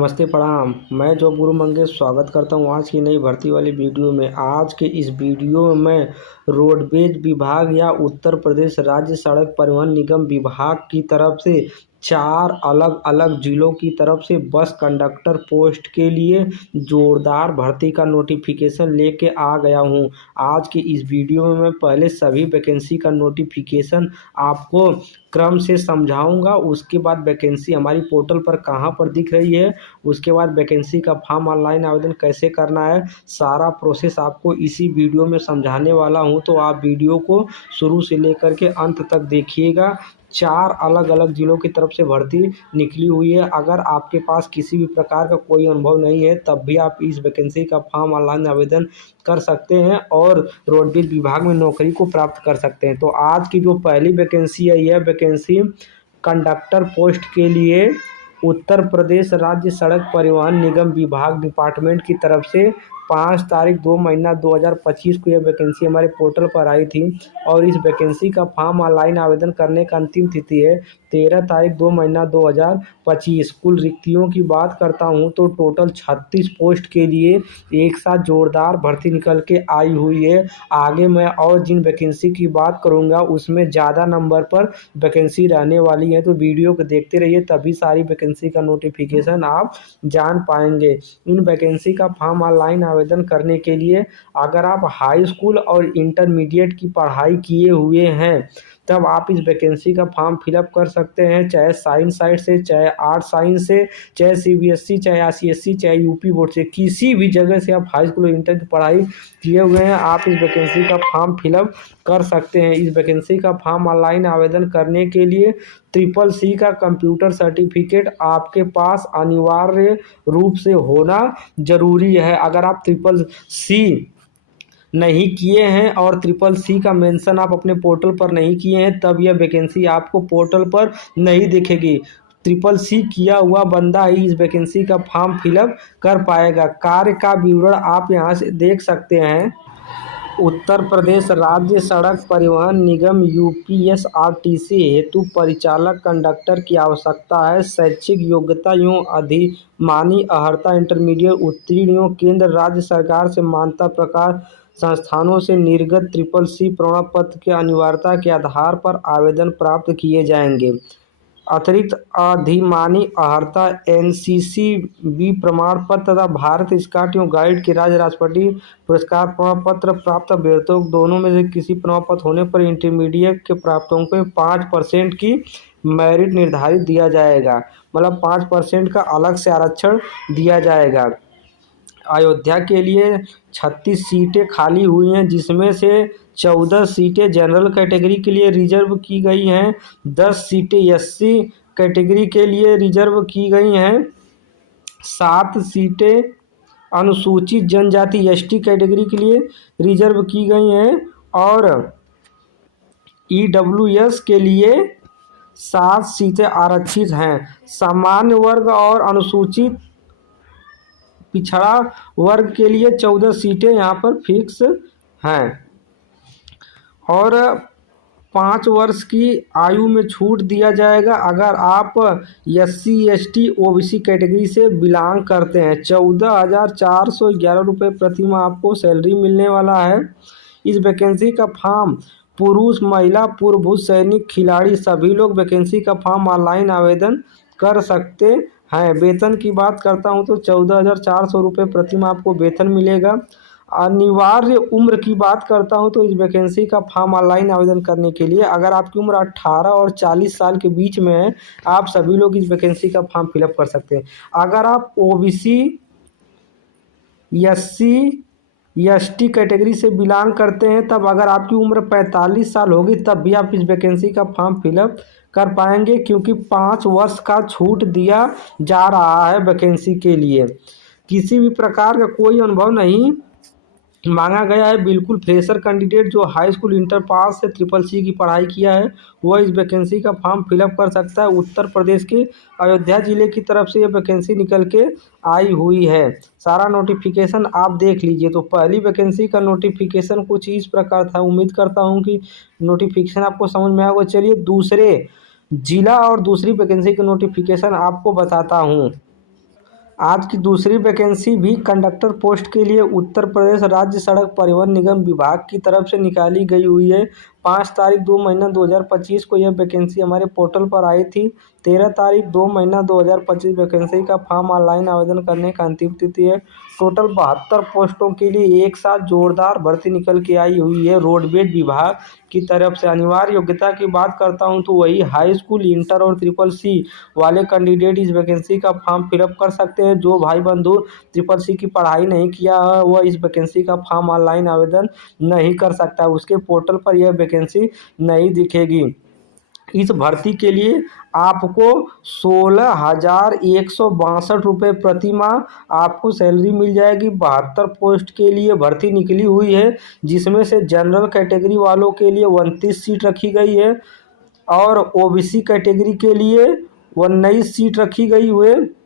नमस्ते प्रणाम। मैं जॉब गुरु मंगेश स्वागत करता हूं आज की नई भर्ती वाली वीडियो में। आज के इस वीडियो में मैं रोडवेज विभाग या उत्तर प्रदेश राज्य सड़क परिवहन निगम विभाग की तरफ से 4 अलग अलग जिलों की तरफ से बस कंडक्टर पोस्ट के लिए जोरदार भर्ती का नोटिफिकेशन लेके आ गया हूं। आज के इस वीडियो में मैं पहले सभी वैकेंसी का नोटिफिकेशन आपको क्रम से समझाऊंगा। उसके बाद वैकेंसी हमारी पोर्टल पर कहां पर दिख रही है, उसके बाद वैकेंसी का फॉर्म ऑनलाइन आवेदन कैसे करना है, सारा प्रोसेस आपको इसी वीडियो में समझाने वाला हूं। तो आप वीडियो को शुरू से लेकर के अंत तक देखिएगा। 4 अलग अलग जिलों की तरफ से भर्ती निकली हुई है। अगर आपके पास किसी भी प्रकार का कोई अनुभव नहीं है तब भी आप इस वैकेंसी का फॉर्म ऑनलाइन आवेदन कर सकते हैं और रोडवेज विभाग में नौकरी को प्राप्त कर सकते हैं। तो आज की जो पहली वैकेंसी है, यह वैकेंसी कंडक्टर पोस्ट के लिए उत्तर प्रदेश राज्य सड़क परिवहन निगम विभाग डिपार्टमेंट की तरफ से 5 तारीख 2 महीना 2025 को यह वैकेंसी हमारे पोर्टल पर आई थी। और इस वैकेंसी का फॉर्म ऑनलाइन आवेदन करने का अंतिम तिथि है 13 तारीख 2 महीना 2025। कुल रिक्तियों की बात करता हूं तो टोटल 36 पोस्ट के लिए एक साथ जोरदार भर्ती निकल के आई हुई है। आगे मैं और जिन वैकेंसी की बात करूंगा उसमें ज़्यादा नंबर पर वैकेंसी रहने वाली है, तो वीडियो को देखते रहिए, तभी सारी वैकेंसी का नोटिफिकेशन आप जान पाएंगे। इन वैकेंसी का फॉर्म ऑनलाइन आवेदन करने के लिए अगर आप हाई स्कूल और इंटरमीडिएट की पढ़ाई किए हुए हैं तब आप इस वैकेंसी का फॉर्म फिलअप कर सकते हैं, चाहे साइंस साइड से, चाहे आर्ट साइंस से, चाहे सीबीएसई, चाहे आईसीएसई, चाहे यूपी बोर्ड से, किसी भी जगह से आप हाई स्कूल और इंटर की पढ़ाई किए हुए हैं आप इस वैकेंसी का फॉर्म फिलअप कर सकते हैं। इस वैकेंसी का फॉर्म ऑनलाइन आवेदन करने के लिए CCC का कंप्यूटर सर्टिफिकेट आपके पास अनिवार्य रूप से होना जरूरी है। अगर आप CCC नहीं किए हैं और CCC का मेंशन आप अपने पोर्टल पर नहीं किए हैं तब यह वैकेंसी आपको पोर्टल पर नहीं दिखेगी। CCC किया हुआ बंदा ही इस वैकेंसी का फॉर्म फिलअप कर पाएगा। कार्य का विवरण आप यहां से देख सकते हैं। उत्तर प्रदेश राज्य सड़क परिवहन निगम UPSRTC हेतु परिचालक कंडक्टर की आवश्यकता है। शैक्षिक योग्यता एवं अधिमानी अर्हता इंटरमीडिएट उत्तीर्ण एवं केंद्र राज्य सरकार से मान्यता प्रकार संस्थानों से निर्गत CCC प्रमाण पत्र की अनिवार्यता के आधार पर आवेदन प्राप्त किए जाएंगे। अतिरिक्त अधिमानी अर्हता NCCB प्रमाण पत्र तथा भारत स्काउट एवं गाइड के राज्य राष्ट्रपति पुरस्कार प्रमाण पत्र प्राप्त अभ्यर्थियों दोनों में से किसी प्रमाण पत्र होने पर इंटरमीडिएट के प्राप्तों को 5% की मेरिट निर्धारित दिया जाएगा, मतलब 5% का अलग से आरक्षण दिया जाएगा। अयोध्या के लिए 36 सीटें खाली हुई हैं, जिसमें से 14 सीटें जनरल कैटेगरी के लिए रिजर्व की गई हैं, 10 सीटें SC कैटेगरी के लिए रिजर्व की गई हैं, 7 सीटें अनुसूचित जनजाति ST कैटेगरी के लिए रिजर्व की गई हैं और EWS के लिए 7 सीटें आरक्षित हैं। सामान्य वर्ग और अनुसूचित पिछड़ा वर्ग के लिए 14 सीटें यहाँ पर फिक्स हैं और 5 वर्ष की आयु में छूट दिया जाएगा अगर आप SC ST OBC कैटेगरी से बिलोंग करते हैं। 14,411 रुपये प्रति माह आपको सैलरी मिलने वाला है। इस वैकेंसी का फॉर्म पुरुष, महिला, पूर्व सैनिक, खिलाड़ी सभी लोग वैकेंसी का फॉर्म ऑनलाइन आवेदन कर सकते हैं। वेतन की बात करता हूं तो 14,400 रुपये प्रति माह आपको वेतन मिलेगा। अनिवार्य उम्र की बात करता हूं तो इस वैकेंसी का फॉर्म ऑनलाइन आवेदन करने के लिए अगर आपकी उम्र 18 और 40 साल के बीच में है आप सभी लोग इस वैकेंसी का फॉर्म फिलअप कर सकते हैं। अगर आप OBC, SC, ST कैटेगरी से बिलोंग करते हैं तब अगर आपकी उम्र 45 साल होगी तब भी आप इस वैकेंसी का फॉर्म फिलअप कर पाएंगे, क्योंकि 5 वर्ष का छूट दिया जा रहा है वैकेंसी के लिए। किसी भी प्रकार का कोई अनुभव नहीं मांगा गया है। बिल्कुल फ्रेशर कैंडिडेट जो हाई स्कूल इंटर पास से CCC की पढ़ाई किया है वह इस वैकेंसी का फॉर्म फिलअप कर सकता है। उत्तर प्रदेश के अयोध्या जिले की तरफ से यह वैकेंसी निकल के आई हुई है। सारा नोटिफिकेशन आप देख लीजिए। तो पहली वैकेंसी का नोटिफिकेशन कुछ इस प्रकार था। उम्मीद करता हूँ कि नोटिफिकेशन आपको समझ में आएगा। चलिए दूसरे जिला और दूसरी वैकेंसी का नोटिफिकेशन आपको बताता हूँ। आज की दूसरी वैकेंसी भी कंडक्टर पोस्ट के लिए उत्तर प्रदेश राज्य सड़क परिवहन निगम विभाग की तरफ से निकाली गई हुई है। 5 तारीख 2 महीना 2025 को यह वैकेंसी हमारे पोर्टल पर आई थी। 13 तारीख 2 महीना 2025 वैकेंसी का फॉर्म ऑनलाइन आवेदन करने का अंतिम तिथि है। टोटल 72 पोस्टों के लिए एक साथ जोरदार भर्ती निकल के आई हुई है रोडवेज विभाग की तरफ से। अनिवार्य योग्यता की बात करता हूं तो वही हाई स्कूल, इंटर और ट्रिपल सी वाले कैंडिडेट इस वैकेंसी का फॉर्म फिलअप कर सकते हैं। जो भाई बंधु ट्रिपल सी की पढ़ाई नहीं किया है वह इस वैकेंसी का फॉर्म ऑनलाइन आवेदन नहीं कर सकता, उसके पोर्टल पर यह वैकेंसी नहीं दिखेगी। इस भर्ती के लिए आपको 16,162 रुपये प्रति माह आपको सैलरी मिल जाएगी। 72 पोस्ट के लिए भर्ती निकली हुई है, जिसमें से जनरल कैटेगरी वालों के लिए 29 सीट रखी गई है और ओबीसी कैटेगरी के लिए 19 सीट रखी गई हुई है।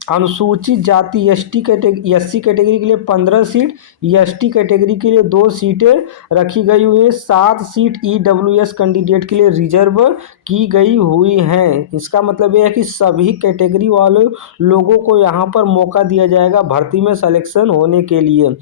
अनुसूचित जाति एससी कैटेगरी के लिए 15 सीट, एसटी कैटेगरी के लिए 2 सीटें रखी गई हुई हैं। 7 सीट ईडब्ल्यूएस कैंडिडेट के लिए रिजर्व की गई हुई हैं। इसका मतलब यह है कि सभी कैटेगरी वाले लोगों को यहाँ पर मौका दिया जाएगा भर्ती में सिलेक्शन होने के लिए।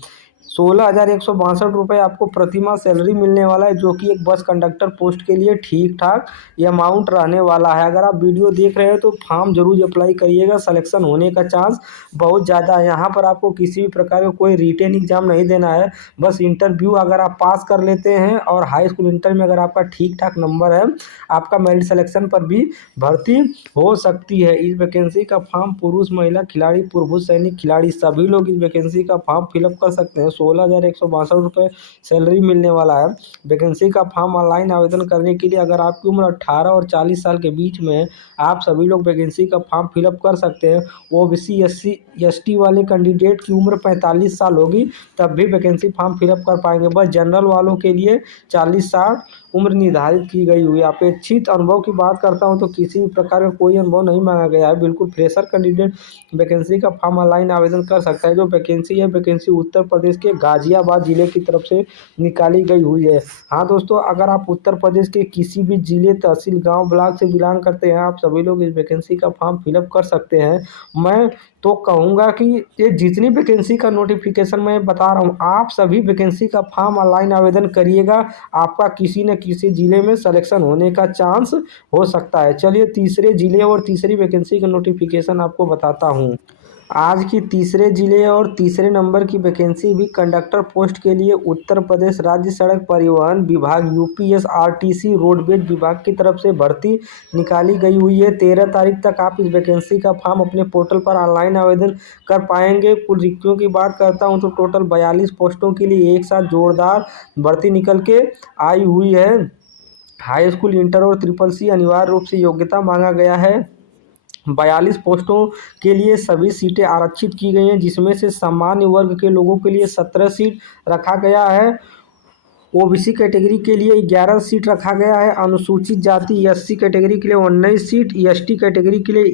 16,162 रुपये आपको प्रति माह सैलरी मिलने वाला है, जो कि एक बस कंडक्टर पोस्ट के लिए ठीक ठाक ये अमाउंट रहने वाला है। अगर आप वीडियो देख रहे हैं तो फॉर्म जरूर अप्लाई करिएगा, सिलेक्शन होने का चांस बहुत ज़्यादा है। यहाँ पर आपको किसी भी प्रकार का कोई रिटेन एग्जाम नहीं देना है, बस इंटरव्यू अगर आप पास कर लेते हैं और हाई स्कूल इंटर में अगर आपका ठीक ठाक नंबर है, आपका मेरिट सिलेक्शन पर भी भर्ती हो सकती है। इस वैकेंसी का फॉर्म पुरुष, महिला खिलाड़ी, पूर्व सैनिक खिलाड़ी सभी लोग इस वैकेंसी का फॉर्म फिलअप कर सकते हैं। 16,162 रुपये सैलरी मिलने वाला है। वैकेंसी का फॉर्म ऑनलाइन आवेदन करने के लिए अगर आपकी उम्र 18 और 40 साल के बीच में है, आप सभी लोग वैकेंसी का फॉर्म फिलअप कर सकते हैं। ओबीसी, एससी, एसटी वाले कैंडिडेट की उम्र 45 साल होगी तब भी वैकेंसी फॉर्म फिलअप कर पाएंगे। बस जनरल वालों के लिए 40-60 उम्र निर्धारित की गई हुई है। अपेक्षित अनुभव की बात करता हूं तो किसी भी प्रकार का कोई अनुभव नहीं मांगा गया है। बिल्कुल फ्रेशर कैंडिडेट वैकेंसी का फॉर्म ऑनलाइन आवेदन कर सकता है। जो वैकेंसी है, वैकेंसी उत्तर प्रदेश के गाजियाबाद जिले की तरफ से निकाली गई हुई है। हाँ दोस्तों, अगर आप उत्तर प्रदेश के किसी भी जिले, तहसील, गांव, ब्लॉक से बिलोंग करते हैं, आप सभी लोग इस वैकेंसी का फॉर्म फिलअप कर सकते हैं। मैं तो कहूँगा कि ये जितनी वैकेंसी का नोटिफिकेशन मैं बता रहा हूँ, आप सभी वैकेंसी का फॉर्म ऑनलाइन आवेदन करिएगा। आपका किसी न किसी जिले में सिलेक्शन होने का चांस हो सकता है। चलिए तीसरे जिले और तीसरी वैकेंसी का नोटिफिकेशन आपको बताता हूँ। आज की तीसरे जिले और तीसरे नंबर की वैकेंसी भी कंडक्टर पोस्ट के लिए उत्तर प्रदेश राज्य सड़क परिवहन विभाग यूपीएसआरटीसी रोडवेज विभाग की तरफ से भर्ती निकाली गई हुई है। 13 तारीख तक आप इस वैकेंसी का फॉर्म अपने पोर्टल पर ऑनलाइन आवेदन कर पाएंगे। कुल रिक्तियों की बात करता हूं तो टोटल 42 पोस्टों के लिए एक साथ जोरदार भर्ती निकल के आई हुई है। हाई स्कूल, इंटर और ट्रिपल सी अनिवार्य रूप से योग्यता मांगा गया है। 42 पोस्टों के लिए सभी सीटें आरक्षित की गई हैं, जिसमें से सामान्य वर्ग के लोगों के लिए 17 सीट रखा गया है। ओबीसी कैटेगरी के लिए 11 सीट रखा गया है। अनुसूचित जाति एससी कैटेगरी के लिए 19 सीट, एसटी कैटेगरी के लिए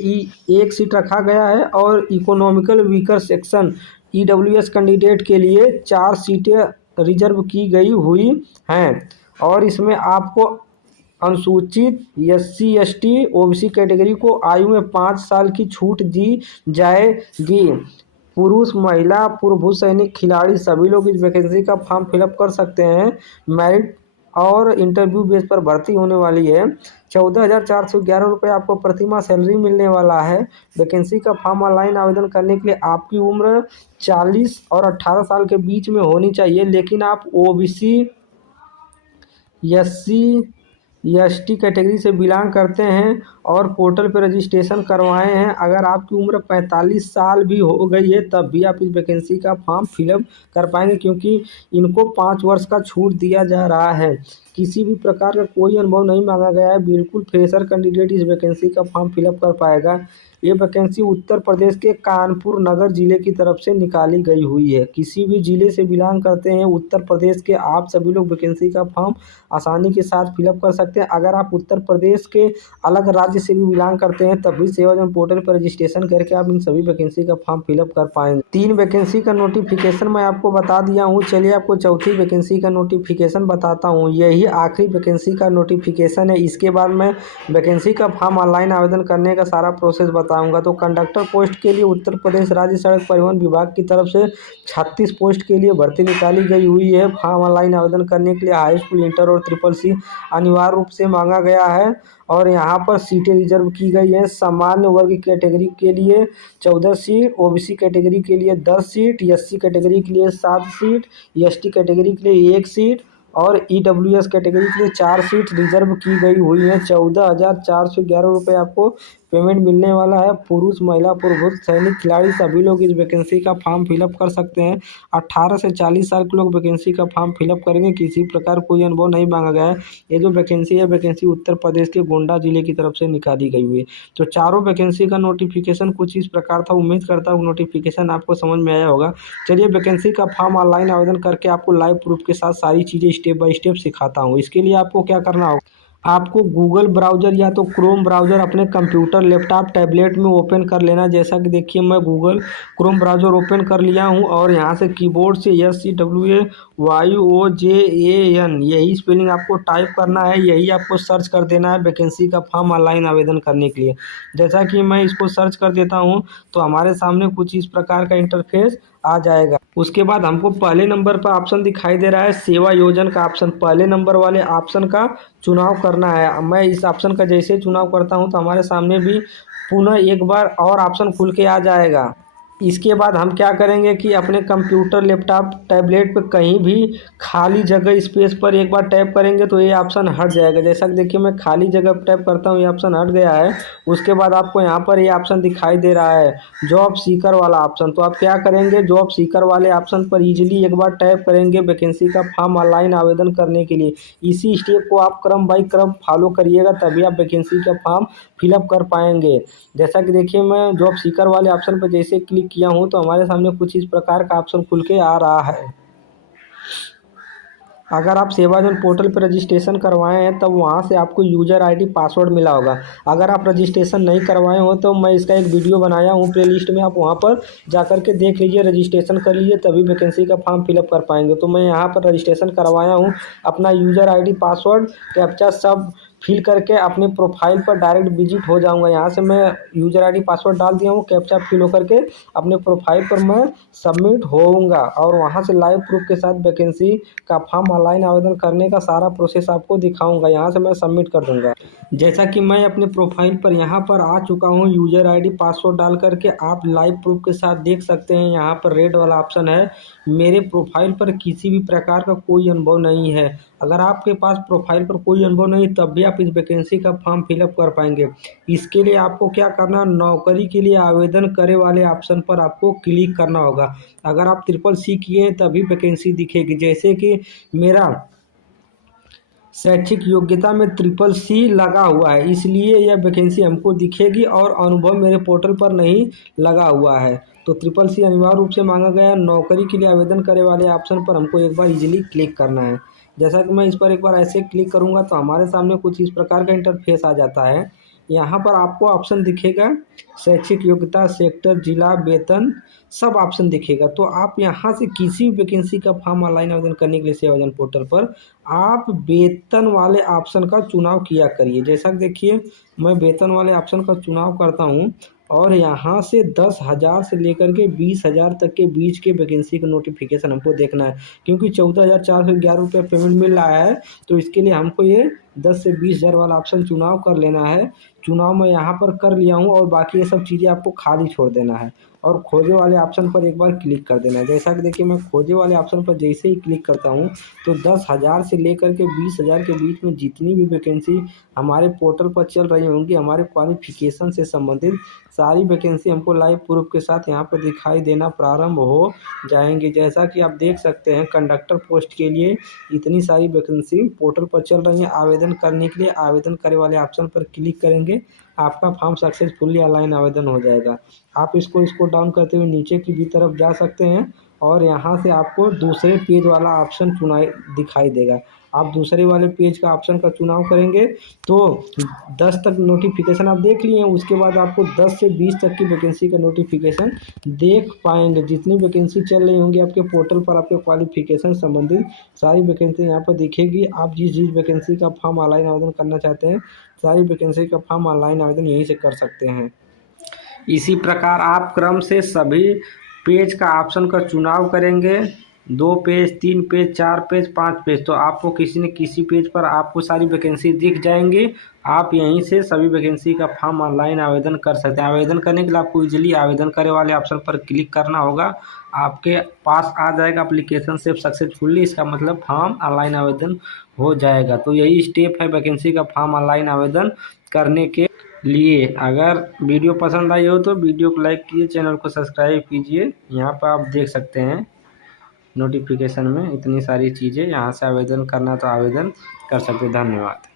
1 सीट रखा गया है और economical weaker section EWS candidate के लिए 4 सीटें रिजर्व की गई हुई हैं। और इसमें आपको अनुसूचित एससी, एसटी, ओबीसी कैटेगरी को आयु में 5 साल की छूट दी जाएगी। पुरुष, महिला, पूर्व सैनिक खिलाड़ी सभी लोग इस वैकेंसी का फॉर्म फिलअप कर सकते हैं। मेरिट और इंटरव्यू बेस पर भर्ती होने वाली है। 14,411 रुपये आपको प्रति माह सैलरी मिलने वाला है। वैकेंसी का फॉर्म ऑनलाइन आवेदन करने के लिए आपकी उम्र 40 और 18 साल के बीच में होनी चाहिए, लेकिन आप ओबीसी, एससी, एसटी कैटेगरी से बिलोंग करते हैं और पोर्टल पर रजिस्ट्रेशन करवाए हैं। अगर आपकी उम्र 45 साल भी हो गई है तब भी आप इस वैकेंसी का फॉर्म फिलअप कर पाएंगे, क्योंकि इनको 5 वर्ष का छूट दिया जा रहा है। किसी भी प्रकार का कोई अनुभव नहीं मांगा गया है। बिल्कुल फ्रेशर कैंडिडेट इस वैकेंसी का फॉर्म फिलअप कर पाएगा। ये वैकेंसी उत्तर प्रदेश के कानपुर नगर जिले की तरफ से निकाली गई हुई है। किसी भी जिले से बिलोंग करते हैं उत्तर प्रदेश के, आप सभी लोग वैकेंसी का फॉर्म आसानी के साथ फिलअप कर सकते हैं। अगर आप उत्तर प्रदेश के अलग राज्य से भी बिलोंग करते हैं तब भी सेवाजन पोर्टल पर रजिस्ट्रेशन करके आप इन सभी वैकेंसी का फॉर्म फिलअप कर पाएंगे। 3 वैकेंसी का नोटिफिकेशन मैं आपको बता दिया हूँ। चलिए आपको चौथी वैकेंसी का नोटिफिकेशन बताता हूँ। यही आखिरी वैकेंसी का नोटिफिकेशन है। इसके बाद मैं वैकेंसी का फॉर्म ऑनलाइन आवेदन करने का सारा प्रोसेस बता बताऊंगा। तो कंडक्टर पोस्ट के लिए उत्तर प्रदेश राज्य सड़क परिवहन विभाग की तरफ से 36 पोस्ट के लिए भर्ती निकाली गई हुई है। फॉर्म ऑनलाइन आवेदन करने के लिए हाई स्कूल, इंटर और ट्रिपल सी अनिवार्य रूप से मांगा गया है और यहाँ पर सीटें रिजर्व की गई हैं। सामान्य वर्ग कैटेगरी के लिए 14 सीट, ओबीसी कैटेगरी के लिए 10 सीट, एससी कैटेगरी के लिए 7 सीट, एसटी कैटेगरी के लिए 1 सीट और ईडब्ल्यूएस कैटेगरी के लिए 4 सीट रिजर्व की गई हुई है। 14,411 रुपये आपको पेमेंट मिलने वाला है। पुरुष, महिला, प्रबुद्ध, सैनिक, खिलाड़ी सभी लोग इस वैकेंसी का फॉर्म फिलअप कर सकते हैं। 18 से 40 साल के लोग वैकेंसी का फॉर्म फिलअप करेंगे। किसी प्रकार कोई अनुभव नहीं मांगा गया है। ये जो वैकेंसी है, वैकेंसी उत्तर प्रदेश के गोंडा जिले की तरफ से निकाली गई हुई है। तो चारों वैकेंसी का नोटिफिकेशन कुछ इस प्रकार था। उम्मीद करता हूँ नोटिफिकेशन आपको समझ में आया होगा। चलिए वैकेंसी का फॉर्म ऑनलाइन आवेदन करके आपको लाइव प्रूफ के साथ सारी चीज़ें स्टेप बाय स्टेप सिखाता हूँ। इसके लिए आपको क्या करना होगा, आपको गूगल ब्राउज़र या तो क्रोम ब्राउज़र अपने कंप्यूटर, लैपटॉप, टैबलेट में ओपन कर लेना। जैसा कि देखिए मैं गूगल क्रोम ब्राउज़र ओपन कर लिया हूं और यहां से कीबोर्ड से SCWAYOJAN यही स्पेलिंग आपको टाइप करना है, यही आपको सर्च कर देना है वैकेंसी का फॉर्म ऑनलाइन आवेदन करने के लिए। जैसा कि मैं इसको सर्च कर देता हूं तो हमारे सामने कुछ इस प्रकार का इंटरफेस आ जाएगा। उसके बाद हमको पहले नंबर पर ऑप्शन दिखाई दे रहा है सेवा योजना का ऑप्शन। पहले नंबर वाले ऑप्शन का चुनाव करना है। मैं इस ऑप्शन का जैसे चुनाव करता हूं तो हमारे सामने भी पुनः एक बार और ऑप्शन खुल के आ जाएगा। इसके बाद हम क्या करेंगे कि अपने कंप्यूटर, लैपटॉप, टैबलेट पे कहीं भी खाली जगह स्पेस पर एक बार टैप करेंगे तो ये ऑप्शन हट जाएगा। जैसा कि देखिए मैं खाली जगह पर टैप करता हूँ, ये ऑप्शन हट गया है। उसके बाद आपको यहाँ पर ये ऑप्शन दिखाई दे रहा है जॉब सीकर वाला ऑप्शन। तो आप क्या करेंगे, जॉब सीकर वाले ऑप्शन पर इजीली एक बार टैप करेंगे वैकेंसी का फॉर्म ऑनलाइन आवेदन करने के लिए। इसी स्टेप को आप क्रम बाई क्रम फॉलो करिएगा, तभी आप वैकेंसी का फॉर्म फिलअप कर पाएंगे। जैसा कि देखिए मैं जॉब सीकर वाले ऑप्शन पर जैसे क्लिक किया हूं तो हमारे सामने कुछ इस प्रकार का ऑप्शन खुल के आ रहा है। अगर आप सेवाजन पोर्टल पर रजिस्ट्रेशन करवाए हैं तब वहां से आपको यूज़र आईडी पासवर्ड मिला होगा। अगर आप रजिस्ट्रेशन नहीं करवाए हो तो मैं इसका एक वीडियो बनाया हूं प्लेलिस्ट में, आप वहां पर जाकर के देख लीजिए, रजिस्ट्रेशन कर लीजिए, तभी वैकेंसी का फॉर्म फिलअप कर पाएंगे। तो मैं यहाँ पर रजिस्ट्रेशन करवाया हूँ, अपना यूज़र आईडी, पासवर्ड, कैप्चा सब फिल करके अपने प्रोफाइल पर डायरेक्ट विजिट हो जाऊंगा। यहाँ से मैं यूज़र आईडी पासवर्ड डाल दिया हूँ, कैप्चा फिल होकर के अपने प्रोफाइल पर मैं सबमिट होऊंगा और वहाँ से लाइव प्रूफ के साथ वैकेंसी का फॉर्म ऑनलाइन आवेदन करने का सारा प्रोसेस आपको दिखाऊंगा। यहाँ से मैं सबमिट कर दूंगा। जैसा कि मैं अपने प्रोफाइल पर यहाँ पर आ चुका हूँ, यूज़र आईडी पासवर्ड डाल करके आप लाइव प्रूफ के साथ देख सकते हैं। यहाँ पर रेड वाला ऑप्शन है, मेरे प्रोफाइल पर किसी भी प्रकार का कोई अनुभव नहीं है। अगर आपके पास प्रोफाइल पर कोई अनुभव नहीं तब भी आप इस वैकेंसी का फॉर्म फिलअप कर पाएंगे। इसके लिए आपको क्या करना, नौकरी के लिए आवेदन करे वाले ऑप्शन पर आपको क्लिक करना होगा। अगर आप ट्रिपल सी किए हैं तभी वैकेंसी दिखेगी। जैसे कि मेरा शैक्षिक योग्यता में ट्रिपल सी लगा हुआ है, इसलिए यह वैकेंसी हमको दिखेगी और अनुभव मेरे पोर्टल पर नहीं लगा हुआ है। तो ट्रिपल सी अनिवार्य रूप से मांगा गया। नौकरी के लिए आवेदन करे वाले ऑप्शन पर हमको एक बार इजीली क्लिक करना है। जैसा कि मैं इस पर एक बार ऐसे क्लिक करूंगा तो हमारे सामने कुछ इस प्रकार का इंटरफेस आ जाता है। यहाँ पर आपको ऑप्शन दिखेगा शैक्षिक योग्यता, सेक्टर, जिला, वेतन, सब ऑप्शन दिखेगा। तो आप यहाँ से किसी भी वैकेंसी का फॉर्म ऑनलाइन आवेदन करने के लिए सेवाजन पोर्टल पर आप वेतन वाले ऑप्शन का चुनाव किया करिए। जैसा कि देखिए मैं वेतन वाले ऑप्शन का चुनाव करता हूँ और यहाँ से 10,000 से लेकर के 20,000 तक के बीच के वैकेंसी का नोटिफिकेशन हमको देखना है, क्योंकि 14,411 रुपये पेमेंट मिल रहा है। तो इसके लिए हमको ये 10 से 20,000 वाला ऑप्शन चुनाव कर लेना है। चुनाव मैं यहाँ पर कर लिया हूँ और बाकी ये सब चीज़ें आपको खाली छोड़ देना है और खोजे वाले ऑप्शन पर एक बार क्लिक कर देना है। जैसा कि देखिए मैं खोजे वाले ऑप्शन पर जैसे ही क्लिक करता हूँ तो 10,000 से लेकर के 20,000 के बीच में जितनी भी वैकेंसी हमारे पोर्टल पर चल रही होंगी, हमारे क्वालिफिकेशन से संबंधित सारी वैकेंसी हमको लाइव प्रूफ के साथ यहाँ पर दिखाई देना प्रारंभ हो जाएंगे। जैसा कि आप देख सकते हैं कंडक्टर पोस्ट के लिए इतनी सारी वैकेंसी पोर्टल पर चल रही हैं। आवेदन करने के लिए आवेदन करे वाले ऑप्शन पर क्लिक करेंगे, आपका फॉर्म सक्सेसफुली ऑनलाइन आवेदन हो जाएगा। आप इसको डाउन करते हुए नीचे की भी तरफ जा सकते हैं और यहाँ से आपको दूसरे पेज वाला ऑप्शन दिखाई देगा। आप दूसरे वाले पेज का ऑप्शन का चुनाव करेंगे तो 10 तक नोटिफिकेशन आप देख लिए हैं। उसके बाद आपको 10 से 20 तक की वैकेंसी का नोटिफिकेशन देख पाएंगे। जितनी वैकेंसी चल रही होंगी आपके पोर्टल पर, आपके क्वालिफिकेशन संबंधित सारी वैकेंसी यहाँ पर दिखेगी। आप जिस वैकेंसी का फॉर्म ऑनलाइन आवेदन करना चाहते हैं सारी वैकेंसी का फॉर्म ऑनलाइन आवेदन यहीं से कर सकते हैं। इसी प्रकार आप क्रम से सभी पेज का ऑप्शन का चुनाव करेंगे। 2 पेज, 3 पेज, 4 पेज, 5 पेज, तो आपको किसी न किसी पेज पर आपको सारी वैकेंसी दिख जाएंगी। आप यहीं से सभी वैकेंसी का फॉर्म ऑनलाइन आवेदन कर सकते हैं। आवेदन करने के लिए आपको इजीली आवेदन करे वाले ऑप्शन पर क्लिक करना होगा। आपके पास आ जाएगा एप्लीकेशन से सक्सेसफुली, इसका मतलब फॉर्म ऑनलाइन आवेदन हो जाएगा। तो यही स्टेप है वैकेंसी का फॉर्म ऑनलाइन आवेदन करने के लिए। अगर वीडियो पसंद आई हो तो वीडियो को लाइक कीजिए, चैनल को सब्सक्राइब कीजिए। यहाँ पर आप देख सकते हैं नोटिफिकेशन में इतनी सारी चीज़ें, यहाँ से आवेदन करना तो आवेदन कर सकते हैं। धन्यवाद।